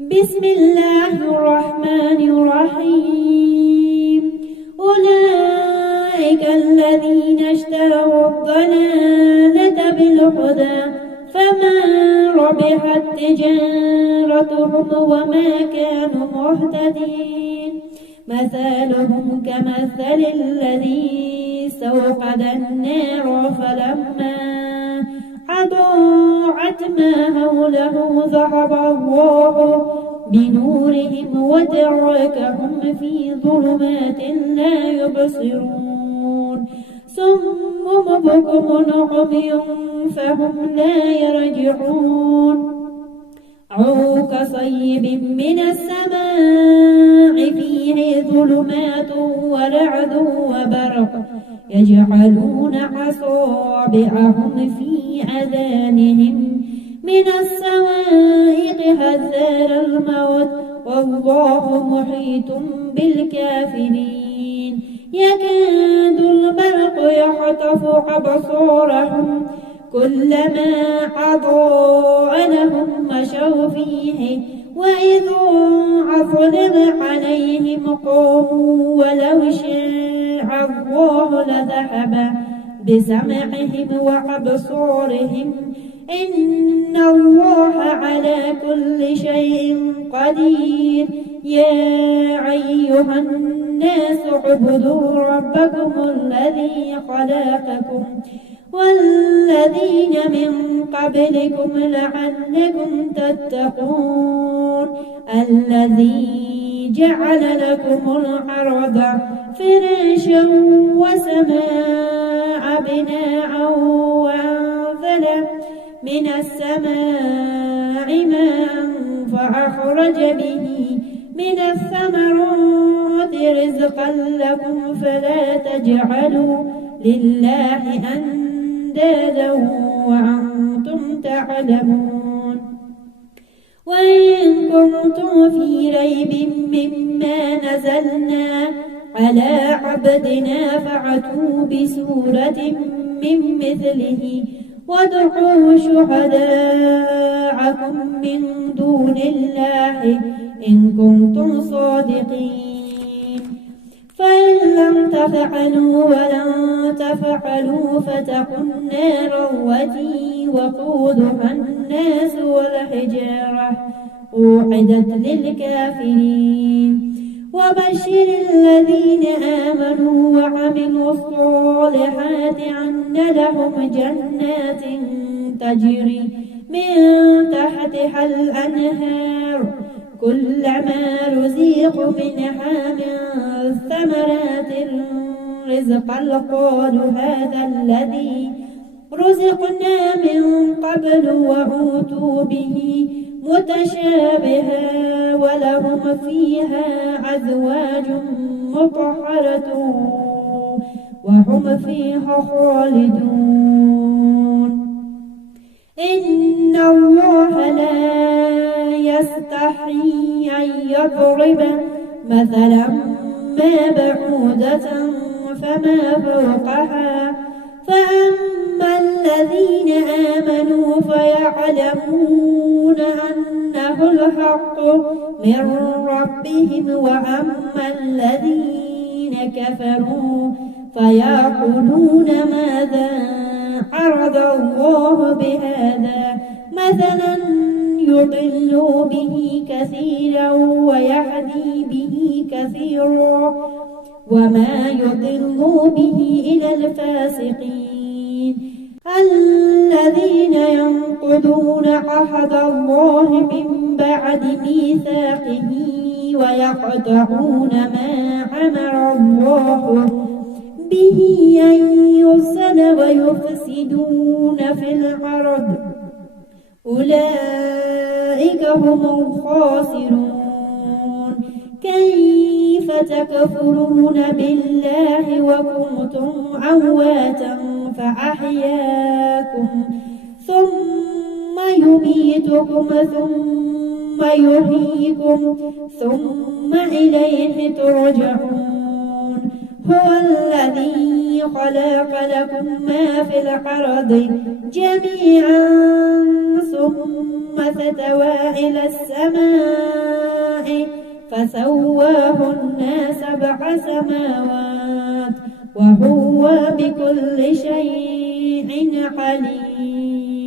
بسم الله الرحمن الرحيم. أولئك الذين اشتروا الضلالة بالهدى فما ربحت تجارتهم وما كانوا مهتدين. مثلهم كمثل الذي استوقد النار فلما أضاعت ما حوله ذهب الله بنورهم وتركهم في ظلمات لا يبصرون. صم بكم عمي فهم لا يرجعون. أو كصيب من السماء فيه ظلمات ورعد وبرق يجعلون أصابعهم في آذانهم من الصواعق حذر الموت والله محيط بالكافرين. يكاد البرق يخطف أبصارهم كلما أضاء لهم مشوا فيه وإذا أظلم عليهم قاموا ولو شاء الله لذهب بسمعهم وأبصارهم إن الله على كل شيء قدير. يا أيها الناس اعبدوا ربكم الذي خلقكم والذين من قبلكم لعلكم تتقون. الذي جعل لكم الأرض فراشا والسماء بناء وأنزل من السماء ماء فأخرج به من الثمرات رزقا لكم فلا تجعلوا لله أندادا وأنتم تعلمون. وإن كنتم في ريب مما نزلنا على عبدنا فأتوا بسورة من مثله وادعوا شهداءكم من دون الله إن كنتم صادقين. فإن لم تفعلوا ولن تفعلوا فاتقوا النار التي وقودها الناس والحجارة أعدت للكافرين. وبشر الذين آمنوا وعملوا الصالحات أن لهم جنات تجري من تحتها الأنهار كلما رزقوا منها من ثمرات رزقا قالوا هذا الذي رزقنا من قبل وأوتوا به متشابها ولهم فيها أزواج مطهرة وهم فيها خالدون. إن الله لا يستحيي أن يضرب مثلا ما بعودة فما فوقها فأما الذين آمنوا فيعلمون أنه الحق من ربهم وأما الذين كفروا فيقولون ماذا أراد الله بهذا مثلا يضل به كثيرا ويهدي به كثيرا وما يضل به إلى الفاسقين. الذين ينقضون عهد الله من بعد ميثاقه ويقطعون ما أمر الله به أن يوصل ويفسدون في الأرض أولئك هم الخاسرون. كيف تكفرون بالله وكنتم أمواتا فأحياكم ثم يميتكم ثم يحييكم ثم إليه ترجعون. هو الذي خلق لكم ما في الأرض جميعا ثم استوى إلى السماء فسواهن سبع سماوات وهو بكل شيء عليم.